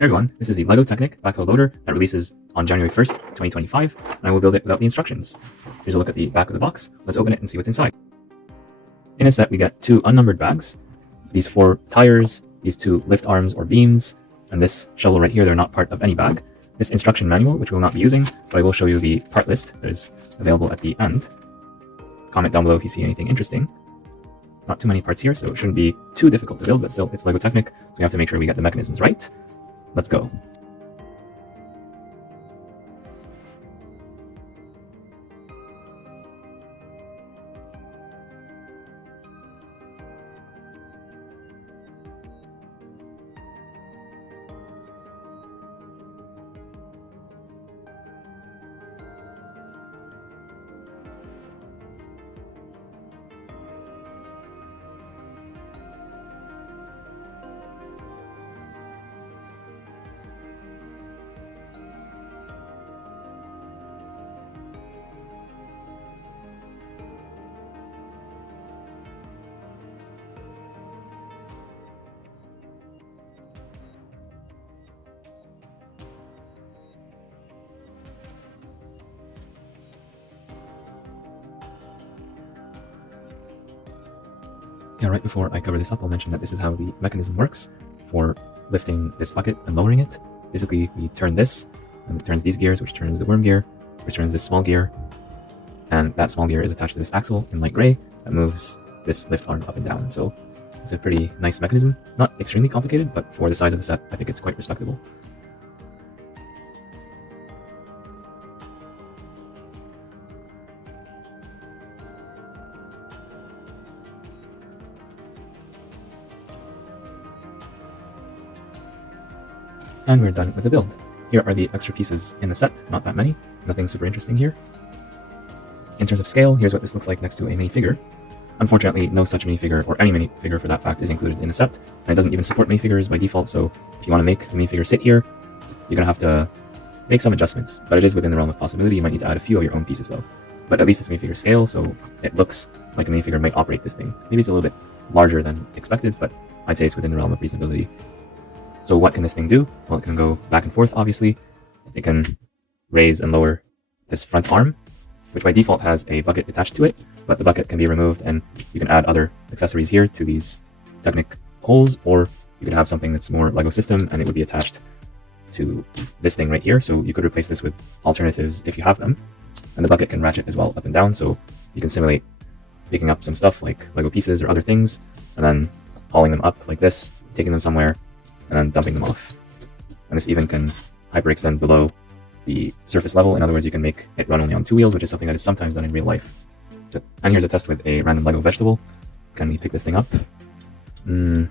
Hey everyone, this is the LEGO Technic Backhoe Loader that releases on January 1st, 2025, and I will build it without the instructions. Here's a look at the back of the box. Let's open it and see what's inside. In a set, we get 2 unnumbered bags, these 4 tires, these 2 lift arms or beams, and this shovel right here. They're not part of any bag. This instruction manual, which we will not be using, but I will show you the part list that is available at the end. Comment down below if you see anything interesting. Not too many parts here, so it shouldn't be too difficult to build, but still, it's LEGO Technic, so we have to make sure we get the mechanisms right. Let's go. Yeah, right before I cover this up, I'll mention that this is how the mechanism works for lifting this bucket and lowering it. Basically, we turn this, and it turns these gears, which turns the worm gear, which turns this small gear, and that small gear is attached to this axle in light gray that moves this lift arm up and down. So it's a pretty nice mechanism. Not extremely complicated, but for the size of the set, I think it's quite respectable. And we're done with the build. Here are the extra pieces in the set, not that many, nothing super interesting here. In terms of scale, here's what this looks like next to a minifigure. Unfortunately, no such minifigure, or any minifigure for that fact, is included in the set, and it doesn't even support minifigures by default, so if you want to make the minifigure sit here, you're going to have to make some adjustments, but it is within the realm of possibility. You might need to add a few of your own pieces though. But at least it's minifigure scale, so it looks like a minifigure might operate this thing. Maybe it's a little bit larger than expected, but I'd say it's within the realm of reasonability. So what can this thing do? Well, it can go back and forth, obviously. It can raise and lower this front arm, which by default has a bucket attached to it, but the bucket can be removed and you can add other accessories here to these Technic holes, or you could have something that's more LEGO system and it would be attached to this thing right here. So you could replace this with alternatives if you have them. And the bucket can ratchet as well up and down, so you can simulate picking up some stuff like LEGO pieces or other things, and then hauling them up like this, taking them somewhere, and then dumping them off. And this even can hyperextend below the surface level. In other words, you can make it run only on 2 wheels, which is something that is sometimes done in real life. So, and here's a test with a random LEGO vegetable. Can we pick this thing up? Not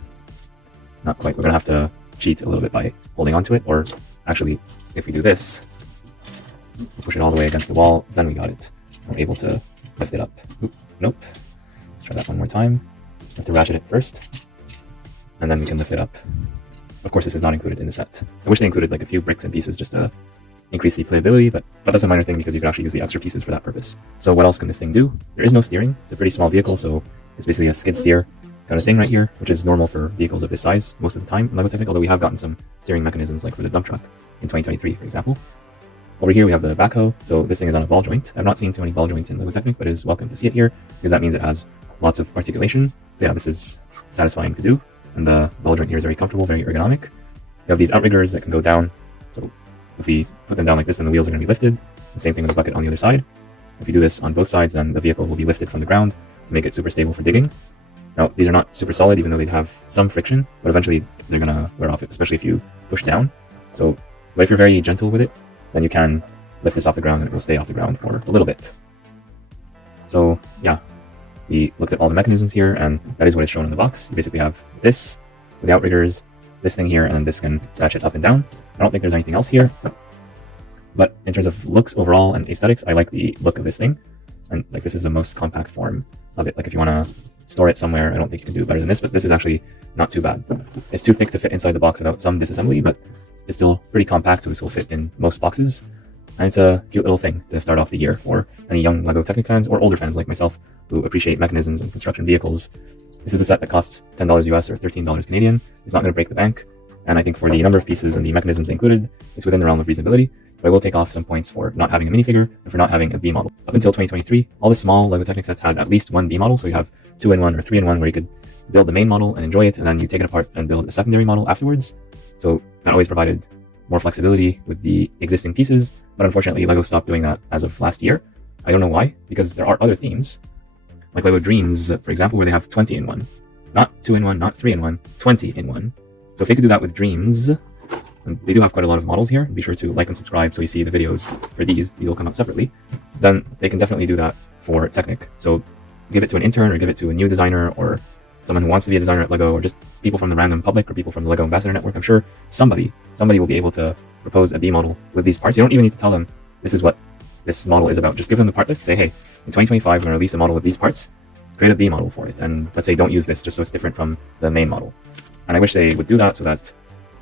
quite. We're gonna have to cheat a little bit by holding onto it, or actually, if we do this, push it all the way against the wall, then we got it. We're able to lift it up. Oop, nope. Let's try that one more time. We have to ratchet it first, and then we can lift it up. Of course, this is not included in the set. I wish they included like a few bricks and pieces just to increase the playability, but that's a minor thing because you could actually use the extra pieces for that purpose. So what else can this thing do? There is no steering. It's a pretty small vehicle, so it's basically a skid steer kind of thing right here, which is normal for vehicles of this size most of the time in LEGO Technic, although we have gotten some steering mechanisms like for the dump truck in 2023, for example. Over here we have the backhoe, so this thing is on a ball joint. I've not seen too many ball joints in LEGO Technic, but it is welcome to see it here because that means it has lots of articulation. So yeah, this is satisfying to do, and the ball joint here is very comfortable, very ergonomic. We have these outriggers that can go down, so if we put them down like this, then the wheels are going to be lifted. The same thing with the bucket on the other side. If you do this on both sides, then the vehicle will be lifted from the ground to make it super stable for digging. Now, these are not super solid, even though they have some friction, but eventually they're going to wear off, especially if you push down. So, but if you're very gentle with it, then you can lift this off the ground and it will stay off the ground for a little bit. So yeah, we looked at all the mechanisms here, and that is what is shown in the box. You basically have this with the outriggers, this thing here, and then this can ratchet up and down. I don't think there's anything else here, but in terms of looks overall and aesthetics, I like the look of this thing, and like this is the most compact form of it. Like if you want to store it somewhere, I don't think you can do better than this, but this is actually not too bad. It's too thick to fit inside the box without some disassembly, but it's still pretty compact, so this will fit in most boxes. And it's a cute little thing to start off the year for any young LEGO Technic fans or older fans like myself who appreciate mechanisms and construction vehicles. This is a set that costs $10 US or $13 Canadian. It's not going to break the bank. and I think for the number of pieces and the mechanisms included, it's within the realm of reasonability. But I will take off some points for not having a minifigure and for not having a B model. Up until 2023, all the small LEGO Technic sets had at least one B model, so you have 2-in-1 or 3-in-1 where you could build the main model and enjoy it, and then you take it apart and build a secondary model afterwards. So that always provided more flexibility with the existing pieces, but unfortunately LEGO stopped doing that as of last year. I don't know why, because there are other themes, like LEGO Dreams, for example, where they have 20-in-1. Not 2-in-1, not 3-in-1, 20-in-1. So if they could do that with Dreams, and they do have quite a lot of models here, be sure to like and subscribe so you see the videos for these will come out separately, then they can definitely do that for Technic. So give it to an intern or give it to a new designer or someone who wants to be a designer at LEGO, or just people from the random public or people from the LEGO Ambassador Network. I'm sure somebody will be able to propose a B model with these parts. You don't even need to tell them this is what this model is about. Just give them the part list, say, hey, in 2025 we're going to release a model with these parts, create a B model for it, and let's say don't use this just so it's different from the main model. And I wish they would do that so that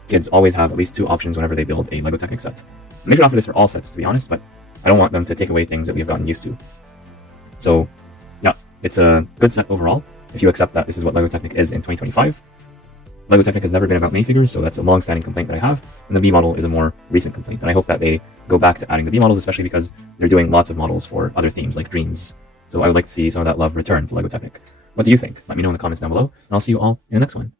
kids always have at least 2 options whenever they build a LEGO Technic set. And they should offer this for all sets, to be honest, but I don't want them to take away things that we've gotten used to. So yeah, it's a good set overall, if you accept that this is what LEGO Technic is in 2025. LEGO Technic has never been about minifigures, so that's a long-standing complaint that I have, and the B model is a more recent complaint, and I hope that they go back to adding the B models, especially because they're doing lots of models for other themes like Dreams. So I would like to see some of that love return to LEGO Technic. What do you think? Let me know in the comments down below, and I'll see you all in the next one.